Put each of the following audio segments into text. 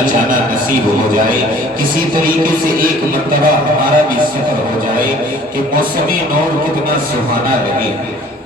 مدینہ جانا نصیب ہو جائے، کسی طریقے سے ایک مرتبہ ہمارا بھی سفر ہو جائے کہ موسم نور کتنا سہانا لگے،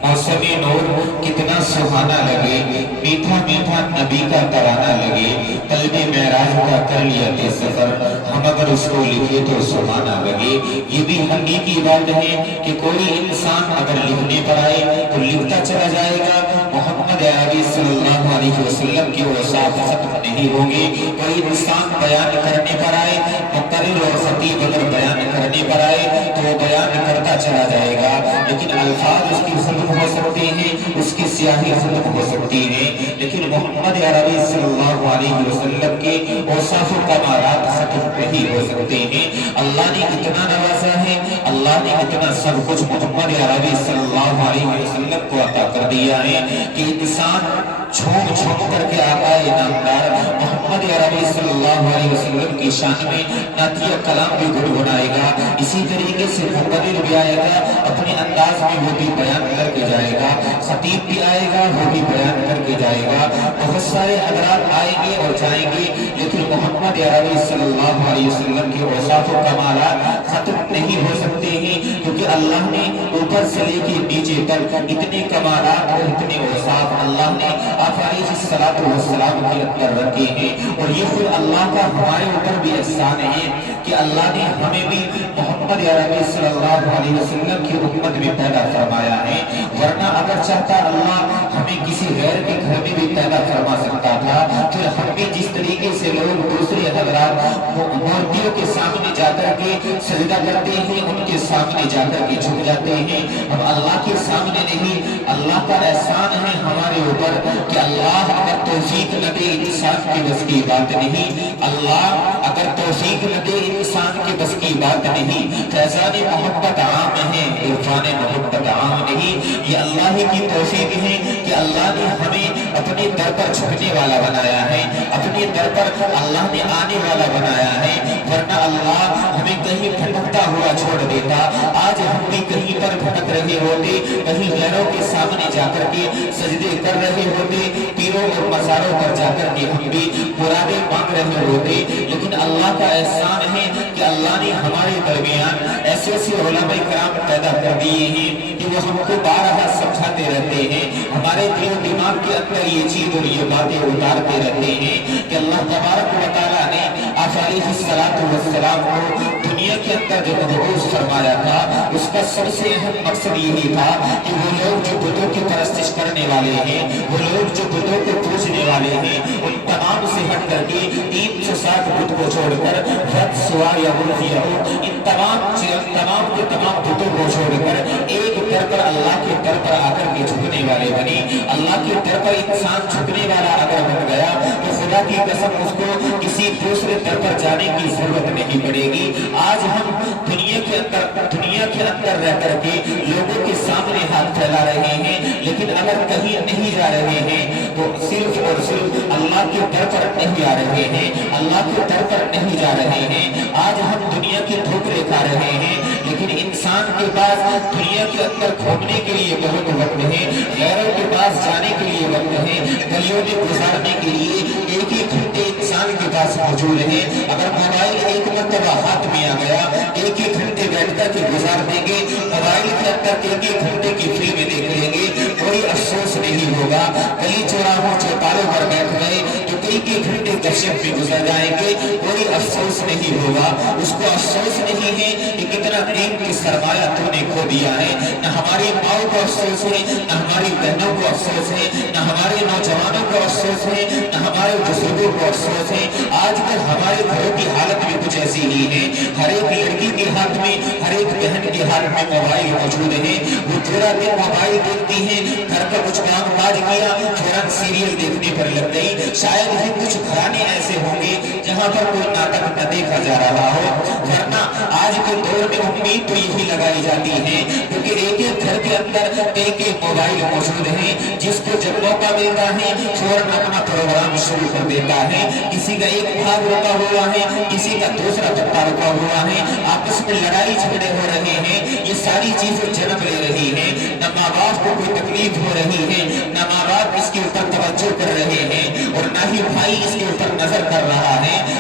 موسم نور کتنا سہانا لگے، میٹھا میٹھا نبی کا ترانہ لگے، قلب معراج کا کر لیا کہ سفر ہم اگر اس کو لکھے تو سہانا لگے۔ یہ بھی حقیقی بات ہے کہ کوئی انسان اگر لکھنے پر آئے تو لکھتا چلا جائے گا، محمد عربی صلی اللہ علیہ وسلم کی اوصاف ختم نہیں ہوں گے۔ کوئی انسان بیان کرنے پر آئے، مقرر اور خطیب اگر بیان کرنے پر آئے تو وہ بیان کرتا چلا جائے گا، لیکن الفاظ اس کی ختم ہو سکتے ہیں، اس کی سیاہی ختم ہو سکتی ہے، لیکن محمد عربی صلی اللہ علیہ وسلم کے اوصاف و کمالات ختم نہیں ہو سکتے ہیں۔ اللہ نے اتنا نوازا ہے، اللہ نے اتنا سب کچھ محمد عربی صلی اللہ علیہ وسلم کو عطا کر دیا ہے کہ انسان چھوم چھوم کر کے آقا نامدار محمد عربی صلی اللہ علیہ وسلم کی شان میں نعتیہ کلام بھی گنگنائے گا، اسی طریقے سے مقرر بھی آئے گا، اپنے انداز میں وہ بھی بیان کر کے جائے گا، خطیب بھی آئے گا، وہ بھی بیان کر کے جائے گا، بہت سارے حضرات آئیں گے اور جائیں گے، لیکن محمد عربی صلی اللہ علیہ وسلم کے اوصاف و کمالات ختم نہیں ہو سکتے ہیں، کیونکہ اللہ نے اوپر سے لے کے نیچے تک اتنے کمالات اور اتنے اوصاف اللہ نے آپ علیہ الصلوۃ والسلام کے اندر رکھے ہیں، اور یہ خود اللہ کا ہمارے اوپر بھی احسان ہے کہ اللہ نے ہمیں بھی محمد عربی صلی اللہ علیہ وسلم کی امت میں پیدا فرمایا ہے، ورنہ اگر چاہتا اللہ ہمیں کسی غیر کے گھر میں بھی پیدا فرما سکتا تھا، پھر ہم بھی جس طریقے سے لوگ دوسرے حضرات مورتیوں کے سامنے جا کر کے سجدہ کرتے ہیں، ان کے سامنے جا کر کے جھک جاتے ہیں، ہم اللہ کے سامنے نہیں۔ اللہ کا احسان ہے ہمارے اوپر کہ اللہ اگر توفیق نہ دے انسان کی بس کی بات نہیں، اللہ اگر توفیق نہ دے انسان کے بس کی بات نہیں، فیضان محبت عام ہے، عرفان محبت عام نہیں، یہ اللہ ہی کی توفیق ہے کہ اللہ نے ہمیں اپنے در پر جھکنے والا بنایا ہے، اپنے در پر اللہ نے آنے والا بنایا ہے، ورنہ اللہ ہمیں کہیں بھٹکتا ہوا چھوڑ دیتا، آج ہم بھی کہیں پر بھٹک رہے ہوتے، کہیں غیروں کے سامنے جا کر کے سجدے کر رہے ہوتے، پیروں اور مزاروں پر جا کر کے ہم بھی مرادیں مانگ رہے ہوتے، لیکن اللہ کا احسان ہے کہ اللہ نے ہمارے درمیان ایسے ایسے علماء کرام پیدا کر دیے ہیں کہ وہ ہم کو بارہا سمجھاتے رہتے ہیں، ہمارے دل و دماغ کے اندر یہ چیز اور یہ باتیں اتارتے رہتے ہیں کہ اللہ تبارک و تعالیٰ نے آپ علیہ السلام کو دنیا کے اندر جو مبعوث فرمایا تھا، اس کا سب سے اہم مقصد یہی تھا کہ وہ لوگ جو بتوں کی پرستش کرنے والے ہیں، وہ لوگ جو بتوں کو پوجنے والے ہیں، ان تمام سے ہٹ کر کے 360 بت کو چھوڑ کر رت سوا یا مرضیہ ان تمام کے تمام بتوں کو چھوڑ کر ایک در پر اللہ کے در پر آ کر کے جھکنے والے بنے۔ اللہ کے در پر انسان جھکنے والا اگر بن گیا تو خدا کی قسم اس کو کسی دوسرے در پر جانے کی ضرورت نہیں پڑے گی۔ آج ہم دنیا کے اندر رہ کر کے لوگوں کے سامنے ہاتھ پھیلا رہے ہیں، لیکن اگر کہیں نہیں جا رہے ہیں تو صرف اور صرف اللہ کے در پر نہیں آ رہے ہیں، اللہ کے در پر نہیں جا رہے ہیں۔ آج ہم دنیا کے ٹھوکرے کھا رہے ہیں، لیکن انسان کے پاس دنیا کے اندر گھومنے کے لیے بہت وقت ہے، غیروں کے پاس جانے کے لیے وقت ہے، گلیوں میں گزارنے کے لیے ایک ایک گھنٹے انسان کے پاس موجود ہے۔ اگر موبائل ایک مرتبہ ہاتھ میں آ گیا، ایک ایک گھنٹے بیٹھ کر کے گزار دیں گے، موبائل کے اندر ایک ایک گھنٹے کی فری میں دیکھ لیں گے، کوئی افسوس نہیں ہوگا۔ گلی چوراہوں چوپالوں پر بیٹھ گئے تو کئی گھنٹے گپشپ میں گزر جائیں گے، کوئی افسوس نہیں ہوگا۔ اس کو افسوس نہیں ہے کہ کتنا دین کی سرمایہ تو نے کھو دیا ہے، نہ ہماری ماؤں کو افسوس ہے، نہ ہماری بہنوں کو افسوس ہے، نہ ہمارے نوجوانوں کو افسوس ہے، نہ ہمارے بزرگوں کو افسوس ہے۔ آج کل ہمارے گھروں کی حالت بھی کچھ ایسی ہی ہے، ہر ایک لڑکی کے ہاتھ میں، ہر ایک بہن کے ہاتھ میں موبائل موجود ہے، وہ پورا دن موبائل دیکھتی ہے، گھر کا کچھ کام کاج کیا فوراً سیریل دیکھنے پر لگ گئی۔ شاید ہی کچھ گھرانے ایسے ہوں گے جہاں پر کوئی ناٹک نہ دیکھا جا رہا ہو، ورنہ آج کے دور میں امید تو یہی لگائی جاتی ہے کیونکہ ایک ایک گھر کے اندر ایک ایک موبائل موجود ہے، جس کو جب موقع ملتا ہے فوراً اپنا پروگرام شروع کر دیتا ہے۔ کسی کا ایک بھاگ رکا ہوا ہے، کسی کا دوسرا پتا رکا ہوا ہے، آپس میں لڑائی جھگڑے ہو رہے ہیں، یہ ساری چیزیں جنم لے رہی ہیں، نہ ماں باپ کو کوئی تکلیف ہو رہی ہے، نہ ماں باپ اس کے اوپر توجہ کر رہے ہیں، اور نہ ہی بھائی اس کے اوپر نظر کر رہا ہے۔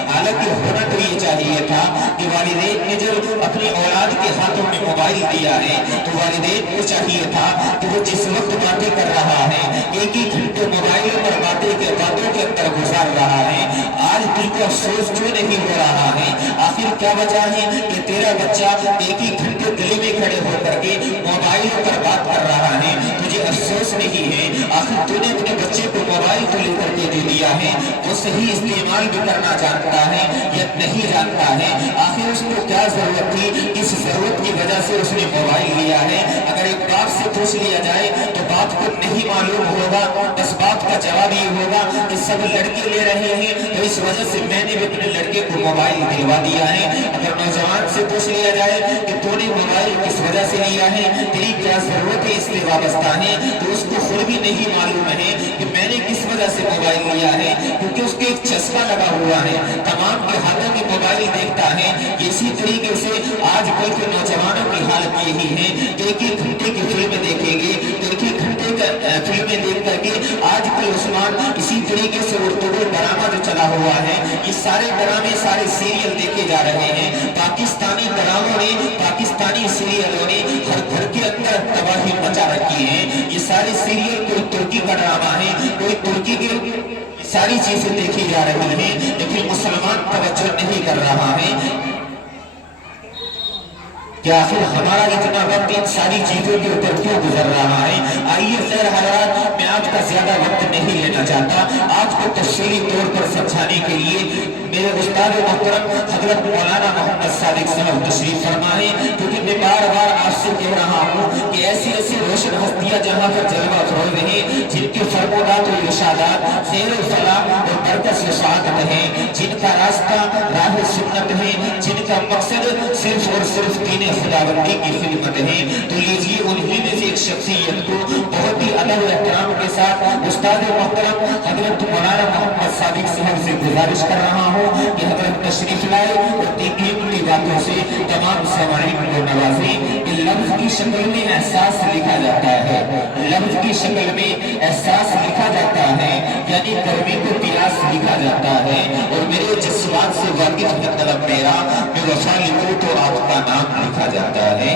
والدین نے جب اپنی اولاد کے ہاتھوں میں موبائل دیا ہے تو والدین کو چاہیے تھا کہ وہ جس وقت باتیں کر رہا ہے ایک ہی گھنٹے موبائل پر باتوں کے اندر گزار رہا ہے، آج دل کو افسوس کیوں نہیں ہو رہا ہے؟ آخر کیا وجہ ہے کہ تیرا بچہ ایک ہی گھنٹے گلی میں کھڑے ہو کر کے موبائل پر بات کر رہا ہے، تجھے افسوس نہیں ہے؟ آخر تو نے اپنے بچے کو موبائل تو لے کر کے دے دیا ہے، وہ صحیح استعمال بھی کرنا جانتا ہے یا نہیں جانتا ہے؟ آخر اس کو کیا ضرورت تھی؟ کس ضرورت کی وجہ سے اس نے موبائل لیا ہے؟ اگر ایک باپ سے پوچھ لیا جائے تو باپ کو نہیں معلوم ہوگا، بس باپ کا جواب یہ ہوگا کہ سب لڑکے لے رہے ہیں تو اس وجہ سے میں نے بھی اپنے لڑکے کو موبائل دلوا دیا ہے۔ اگر نوجوان سے پوچھ لیا جائے کہ تو نے موبائل کس وجہ سے لیا ہے، تیری کیا ضرورت ہے اس سے وابستہ ہے، تو اس کو خود بھی نہیں معلوم ہے کہ میں نے کس وجہ سے موبائل لیا ہے، کیونکہ اس کے ایک چشمہ لگا ہوا ہے، تمام کے ہاتھوں میں موبائل دیکھتا ہے۔ اسی طریقے سے آج کل کے نوجوانوں کی حالت یہی ہے کہ ایک ہی گھنٹے کی فلمیں دیکھیں گے، ایک ہی گھنٹے کا فلمیں دیکھ کر کے آج کل عثمان اسی طریقے سے اردو ڈرامہ جو چلا ہوا ہے، یہ سارے ڈرامے سارے سیریل دیکھے جا رہے ہیں۔ پاکستانی ڈراموں نے، پاکستانی سیریلوں نے ہر گھر کے اندر تباہی مچا رکھی ہے۔ یہ سارے سیریل کوئی ترکی کا ڈرامہ ہے، کوئی ترکی کے ساری چیزیں دیکھی جا رہی ہیں، لیکن مسلمان توجہ نہیں کر رہا ہے کہ آخر ہمارا اتنا وقت ان ساری چیزوں کے اوپر کیوں گزر رہا ہے۔ آئیے خیر حضرات، میں آپ کا زیادہ وقت نہیں لینا چاہتا، آپ کو تفصیلی طور پر سمجھانے کے لیے میرے استاد محترم حضرت مولانا محمد صادق صاحب تشریف فرما ہے، کیونکہ میں بار بار آپ سے کہہ رہا ہوں کہ ایسی ایسی روشن ہستیاں جہاں پر جلوہ افروز ہیں، جن کے فرمودات و ارشادات خیر و فلاح اور برکت و سعادت ہیں، جن کا راستہ راہ سنت ہے، جن کا مقصد صرف اور صرف دین خداوندی کی خدمت ہے، تو لیجیے انہی میں سے ایک شخصیت کو بہت ہی ادب و احترام کے ساتھ استاد محترم حضرت مولانا محمد صادق صاحب سے گزارش کر رہا ہوں کہ حضرت تشریف لائے اور قیمتی باتوں سے تمام سامعین کو نوازیں۔ لفظ کی شکل میں احساس لکھا جاتا ہے، لفظ کی شکل میں احساس لکھا جاتا ہے، یعنی گرمی کو پیاس لکھا جاتا ہے، اور میرے جذبات سے واقف ہے طلب میرا، میں وفا لکھوں تو آپ کا نام لکھا جاتا ہے۔